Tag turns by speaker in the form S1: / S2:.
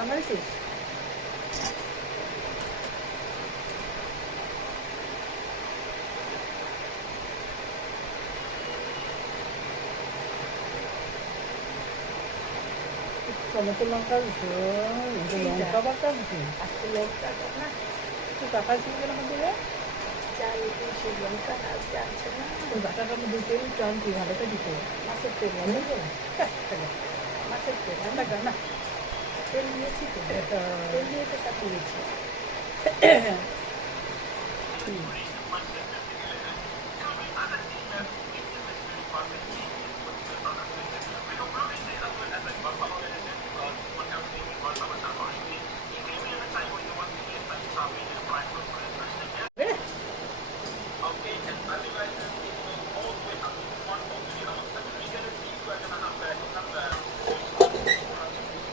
S1: sama Yesus. Sama tulang kayu, kan, so.
S2: As tulang kawat, nah.
S1: Kita kasih ke nama dia,
S2: Jangan harus jangan cuman.
S1: Tidak akan membutuhkan jangan tinggal itu gitu.
S2: Masuk ke mana? Masuk ke mana? Masuk
S1: ke?
S2: তেল দিয়েছি
S1: তেল
S2: দিয়ে তো সাথে দিয়েছি হ্যাঁ।